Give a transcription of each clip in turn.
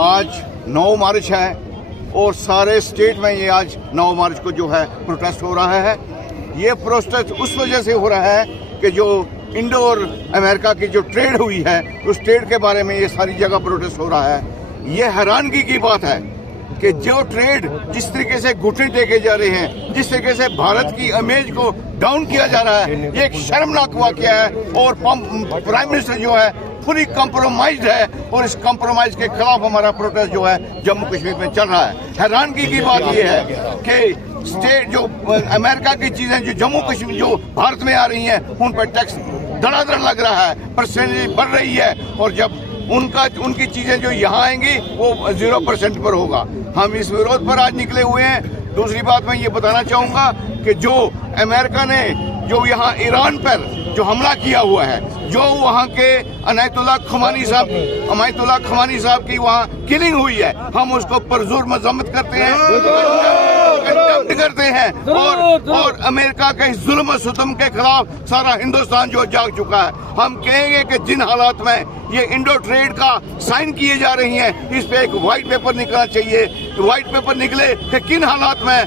आज 9 मार्च है और सारे स्टेट में ये आज 9 मार्च को जो है प्रोटेस्ट हो रहा है। ये प्रोटेस्ट उस वजह से हो रहा है कि जो इंडो और अमेरिका की जो ट्रेड हुई है उस ट्रेड के बारे में ये सारी जगह प्रोटेस्ट हो रहा है। ये हैरानगी की बात है कि जो ट्रेड जिस तरीके से घुटने टेके जा रहे हैं, जिस तरीके से भारत की इमेज को डाउन किया जा रहा है, ये एक शर्मनाक वाकया है। और प्राइम मिनिस्टर जो है पूरी कॉम्प्रोमाइज है और इस कॉम्प्रोमाइज के खिलाफ हमारा प्रोटेस्ट जो है जम्मू कश्मीर में चल रहा है। हैरानगी की बात यह है कि स्टेट जो अमेरिका की चीजें जो जम्मू कश्मीर जो भारत में आ रही हैं उन पर टैक्स धड़ाधड़ लग रहा है, परसेंटेज बढ़ रही है और जब उनकी चीजें जो यहाँ आएंगी वो 0% पर होगा। हम इस विरोध पर आज निकले हुए हैं। दूसरी बात मैं ये बताना चाहूंगा कि जो अमेरिका ने जो यहाँ ईरान पर जो हमला किया हुआ है, जो वहाँ के अनायतुल्लाह खमानी साहब की वहाँ किलिंग हुई है, हम उसको पुरजोर मजम्मत करते हैं और अमेरिका के जुल्म सितम के खिलाफ सारा हिंदुस्तान जो जाग चुका है। हम कहेंगे कि जिन हालात में ये इंडो ट्रेड का साइन किए जा रही हैं, इस पे एक व्हाइट पेपर निकलना चाहिए। व्हाइट पेपर निकले कि किन हालात में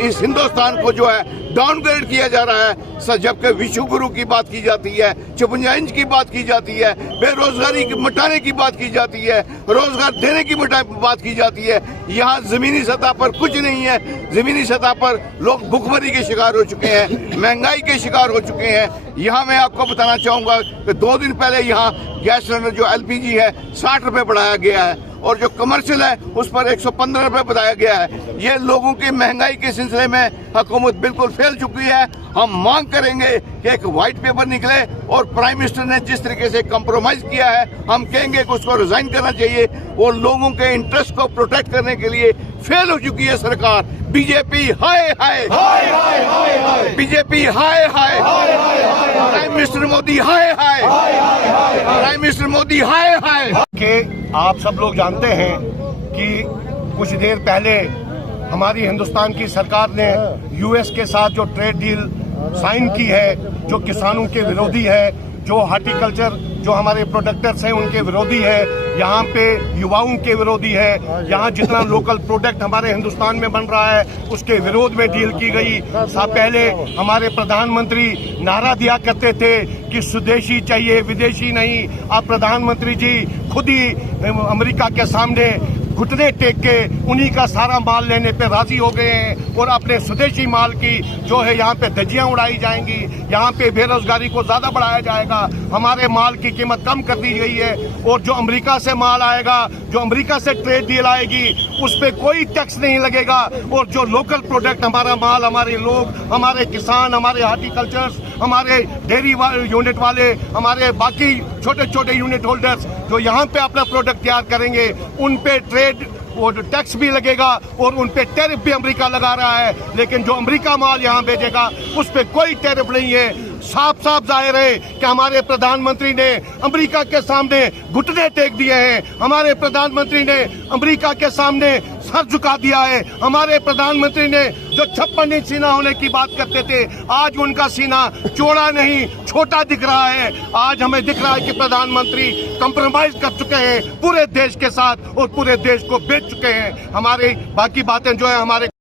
इस हिंदुस्तान को जो है डाउनग्रेड किया जा रहा है। जबकि विश्व गुरु की बात की जाती है, 56 इंच की बात की जाती है, बेरोजगारी की मिटाने की बात की जाती है, रोजगार देने की बात की जाती है। यहाँ जमीनी सतह पर कुछ नहीं है। जमीनी सतह पर लोग भुखमरी के शिकार हो चुके हैं, महंगाई के शिकार हो चुके हैं। यहाँ मैं आपको बताना चाहूंगा कि 2 दिन पहले यहाँ गैस सिलेंडर जो LPG है 60 रुपए बढ़ाया गया है और जो कमर्शियल है उस पर 115 रुपए बताया गया है। ये लोगों की महंगाई के सिलसिले में हुकूमत बिल्कुल फेल चुकी है। हम मांग करेंगे कि एक व्हाइट पेपर निकले और प्राइम मिनिस्टर ने जिस तरीके से कॉम्प्रोमाइज किया है, हम कहेंगे कि उसको रिजाइन करना चाहिए। और लोगों के इंटरेस्ट को प्रोटेक्ट करने के लिए फेल हो चुकी है सरकार। बीजेपी हाय हाय, बीजेपी हाय हाय, प्राइम मिनिस्टर मोदी हाय हाय, प्राइम मिनिस्टर मोदी हाय हाय। कि आप सब लोग जानते हैं कि कुछ देर पहले हमारी हिंदुस्तान की सरकार ने US के साथ जो ट्रेड डील साइन की है, जो किसानों के विरोधी है, जो हार्टिकल्चर जो हमारे प्रोडक्टर्स हैं उनके विरोधी है, यहाँ पे युवाओं के विरोधी है, यहाँ जितना लोकल प्रोडक्ट हमारे हिंदुस्तान में बन रहा है उसके विरोध में डील की गई। पहले हमारे प्रधानमंत्री नारा दिया करते थे कि स्वदेशी चाहिए विदेशी नहीं। अब प्रधानमंत्री जी खुद ही अमेरिका के सामने घुटने टेक के उन्हीं का सारा माल लेने पे राजी हो गए हैं और अपने स्वदेशी माल की जो है यहाँ पे धज्जियां उड़ाई जाएंगी, यहाँ पे बेरोजगारी को ज्यादा बढ़ाया जाएगा, हमारे माल की कीमत कम कर दी गई है। और जो अमेरिका से माल आएगा, जो अमेरिका से ट्रेड डील आएगी, उस पे कोई टैक्स नहीं लगेगा। और जो लोकल प्रोडक्ट हमारा माल, हमारे लोग, हमारे किसान, हमारे हार्टिकल्चर्स, हमारे डेयरी यूनिट वाले, हमारे बाकी छोटे छोटे यूनिट होल्डर्स जो यहाँ पे अपना प्रोडक्ट तैयार करेंगे, उन पे ट्रेड वो टैक्स भी लगेगा और उन पे टैरिफ भी अमेरिका लगा रहा है। लेकिन जो अमेरिका माल यहाँ भेजेगा उस पे कोई टैरिफ नहीं है। साफ साफ जाहिर है कि हमारे प्रधानमंत्री ने अमेरिका के सामने घुटने टेक दिए हैं, हमारे प्रधानमंत्री ने अमेरिका के सामने सर झुका दिया है। हमारे प्रधानमंत्री ने जो 56 इंच सीना होने की बात करते थे, आज उनका सीना चौड़ा नहीं छोटा दिख रहा है। आज हमें दिख रहा है कि प्रधानमंत्री कंप्रोमाइज कर चुके हैं पूरे देश के साथ और पूरे देश को बेच चुके हैं। हमारी बाकी बातें जो है हमारे